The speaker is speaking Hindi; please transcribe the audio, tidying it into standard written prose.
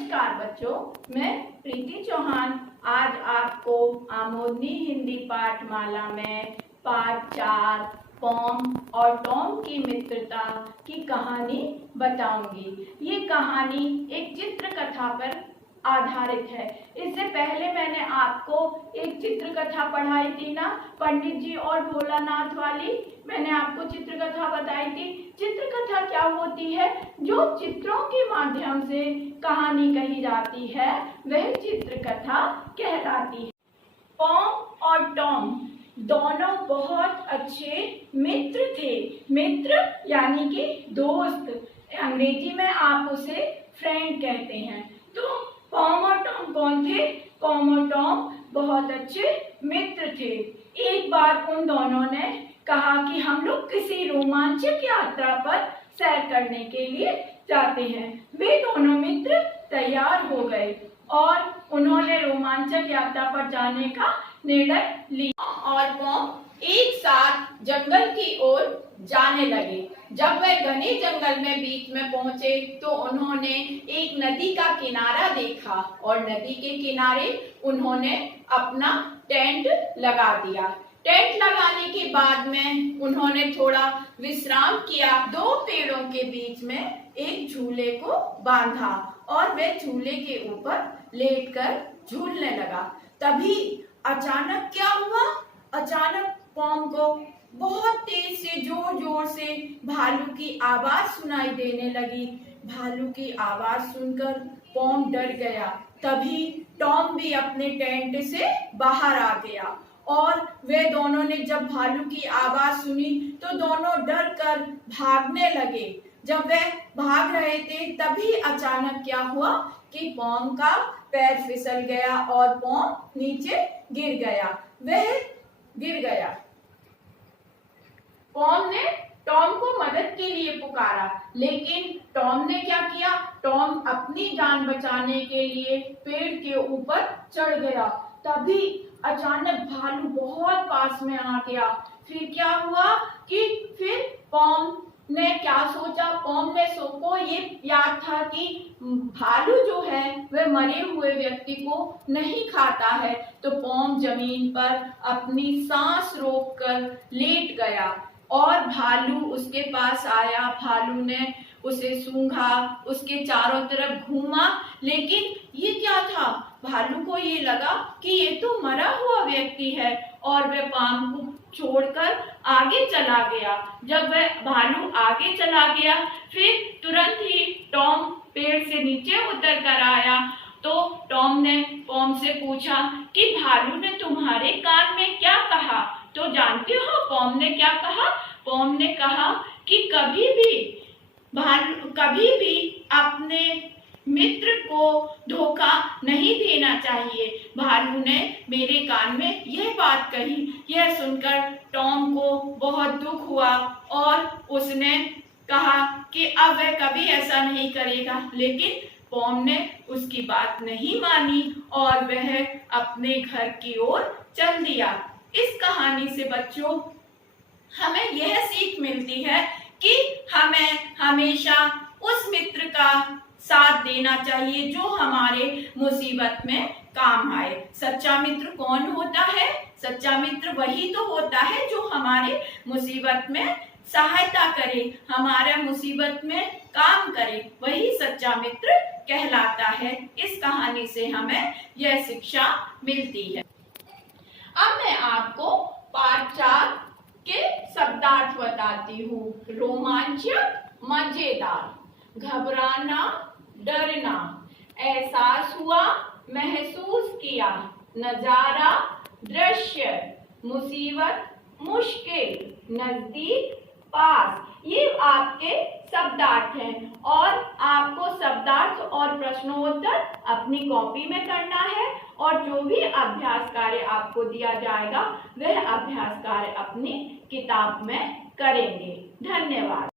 नमस्कार बच्चों, मैं प्रीति चौहान आज आपको आमोदनी हिंदी पाठमाला में पाठ 4 पॉम और टॉम की मित्रता की कहानी बताऊंगी। ये कहानी एक चित्र कथा पर आधारित है। इससे पहले मैंने आपको एक चित्र कथा पढ़ाई थी ना, पंडित जी और भोलानाथ वाली। मैंने आपको चित्र कथा बताई थी। चित्र कथा क्या होती है? जो चित्रों के माध्यम से कहानी कही जाती है वह चित्र कथा कहलाती है। पॉम और टॉम दोनों बहुत अच्छे मित्र थे। मित्र यानी कि दोस्त, अंग्रेजी में आप उसे फ्रेंड कहते हैं। तो पॉम और टॉम कौन थे? पॉम और टॉम बहुत अच्छे मित्र थे। एक बार उन दोनों ने कहा कि हम लोग किसी रोमांचक यात्रा पर सैर करने के लिए जाते हैं। वे दोनों मित्र तैयार हो गए और उन्होंने रोमांचक यात्रा पर जाने का निर्णय लिया और पॉम एक साथ जंगल की ओर जाने लगे। जब वे घने जंगल में बीच में पहुंचे तो उन्होंने एक नदी का किनारा देखा और नदी के किनारे उन्होंने अपना टेंट लगा दिया। टेंट लगाने के बाद में उन्होंने थोड़ा विश्राम किया। दो पेड़ों के बीच में एक झूले को बांधा और वे झूले के ऊपर लेटकर झूलने लगा। तभी अचानक क्या हुआ? अचानक पॉम को बहुत तेज से जोर से भालू की आवाज सुनाई देने लगी। भालू की आवाज सुनकर पॉम डर गया। तभी टॉम भी अपने टेंट से बाहर आ गया और वे दोनों ने जब भालू की आवाज सुनी तो दोनों डर कर भागने लगे। जब वे भाग रहे थे तभी अचानक क्या हुआ कि पॉम का पैर फिसल गया और पॉम नीचे गिर गया। वह गिर गया। पॉम ने टॉम को मदद के लिए पुकारा, लेकिन टॉम ने क्या किया? टॉम अपनी जान बचाने के लिए पेड़ के ऊपर चढ़ गया। तभी अचानक भालू बहुत पास में आ गया। फिर क्या हुआ कि फिर पॉम ने क्या सोचा? पॉम ने को ये याद था कि भालू जो है वह मरे हुए व्यक्ति को नहीं खाता है। तो पॉम जमीन पर अपनी सांस रोककर लेट गया और भालू उसके पास आया। भालू ने उसे सूंघा, उसके चारों तरफ घूमा, लेकिन ये क्या था? भालू को ये लगा कि ये तो मरा हुआ व्यक्ति है और वह पॉम को छोड़कर आगे चला गया। जब वह भालू आगे चला गया फिर तुरंत ही टॉम पेड़ से नीचे उतर कर आया। तो टॉम ने पॉम से पूछा कि भालू ने तुम्हारे कान में क्या कहा? तो जानते हो पॉम ने क्या कहा? पॉम ने कहा कि कभी भी अपने मित्र को धोखा नहीं देना चाहिए। भालू ने मेरे कान में यह बात कही। यह सुनकर टॉम को बहुत दुख हुआ और उसने कहा कि अब वह कभी ऐसा नहीं करेगा, लेकिन पॉम ने उसकी बात नहीं मानी और वह अपने घर की ओर चल दिया। इस कहानी से बच्चों हमें यह सीख मिलती है कि हमें हमेशा उस मित्र का साथ देना चाहिए जो हमारे मुसीबत में काम आए। सच्चा मित्र कौन होता है? सच्चा मित्र वही तो होता है जो हमारे मुसीबत में सहायता करे, हमारे मुसीबत में काम करे, वही सच्चा मित्र कहलाता है। इस कहानी से हमें यह शिक्षा मिलती है। अब मैं आपको पाठ 4 के शब्दार्थ बताती हूँ। रोमांचक, मजेदार, घबराना, डरना, एहसास हुआ, महसूस किया, नजारा, दृश्य, मुसीबत, मुश्किल, नजदीक, पास। ये आपके शब्दार्थ हैं और आपको शब्दार्थ और प्रश्नोत्तर अपनी कॉपी में करना है और जो भी अभ्यास कार्य आपको दिया जाएगा वह अभ्यास कार्य अपनी किताब में करेंगे। धन्यवाद।